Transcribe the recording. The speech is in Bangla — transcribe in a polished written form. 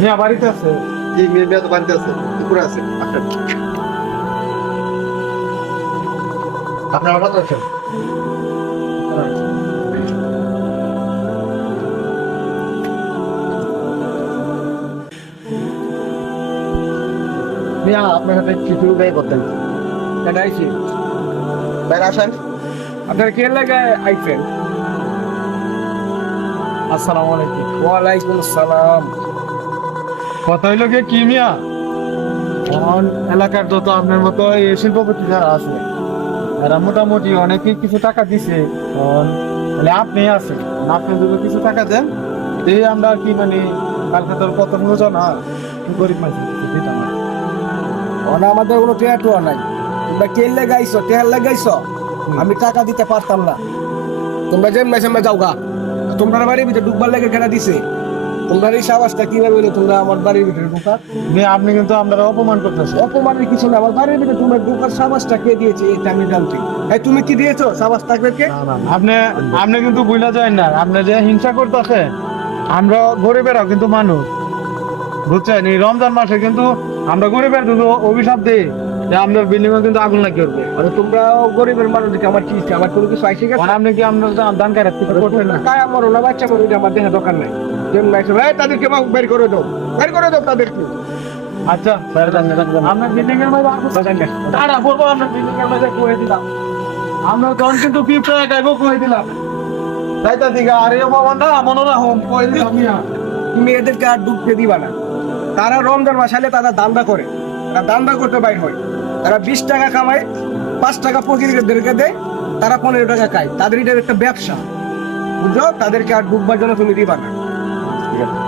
মিয়া বাড়িতে আছে? জি মেয়ে তো বাড়িতে আছে, উপরে আছে। আপনার কথা আছেন? মিয়া আপনার সাথে কিছু ব্যয় করতেন। এটা আইছি। বাইরে আসেন। আপনার কে লাগে আইছেন? আসসালামু আলাইকুম। ওয়ালাইকুম আসসালাম। কথা হইলো কি মিয়া, এখন এলাকার যত আপনার মতো এই শিল্পপতি যারা আছে এরা মোটামুটি অনেকে কিছু টাকা দিছে। তাহলে আপনি আছেন, আপনি যদি কিছু টাকা দেন এই আমরা আর কি মানে কালকে তোর কত প্রয়োজন হয় গরিব মানুষ দিতাম না। আমাদের কোনো টেয়া টুয়া নাই। তোমরা কেল লাগাইছো, টেয়ার লাগাইছো, আমি টাকা দিতে পারতাম না। তোমরা যেমন মেসে যাও গা। তোমরা বাড়ির ভিতরে ডুববার লেগে খেলা দিছে। তোমরা এই সাবাসটা কিভাবে হইলো তোমরা আমার বাড়ির ভিতরে ঢুকা? আপনি কিন্তু আমরা অপমান করতেছেন। অপমানের কিছু না, আমার বাড়ির ভিতরে তোমরা ঢুকার সাবাসটা কে দিয়েছে এটা আমি জানতে। এই তুমি কি দিয়েছো সাবাস তাদেরকে? আপনি আপনি কিন্তু বুঝলা যায় না, আপনি যে হিংসা করতেছে, আমরা গরিবেরাও কিন্তু মানুষ, বুঝছেন? এই রমজান মাসে কিন্তু আমরা গরিবের কিন্তু অভিশাপ দিই যে আমাদের বিল্ডিং কিন্তু আগুন লাগিয়ে উঠবে। আরে তোমরা গরিবের মানুষ দেখে আমার কি ইচ্ছে? আমার কোনো কিছু আইসে গেছে? মানে আপনি কি আমরা দান কারে করছেন না? কায় আমার ওনা বাচ্চা মনে হয় আমার দেহে দোকান নাই। যেমন মেসে তাদেরকে বের করে দাও, বের করে দাও তাদেরকে। আচ্ছা আপনার বিল্ডিং এর মধ্যে আগুন তারা বলবো আমরা বিল্ডিং এর মধ্যে কয়ে দিলাম, আমরা তখন কিন্তু পিঁপড়া গাইবো কয়ে দিলাম তাইতা দিঘা আরে বাবা না মনোরম কয়ে দিলাম মিয়া। তুমি এদেরকে আর ডুবতে দিবা না। তারা রমজান মাস হলে তারা দান্দা করে, তারা দান্দা করতে বাইর হয়। তারা 20 টাকা কামায়, 5 টাকা ফকিরদেরকে দেয়, তারা 15 টাকা খায়। তাদের এটা একটা ব্যবসা, বুঝছো? তাদেরকে আর ডুববার জন্য তুমি দিবা না। ঠিক আছে।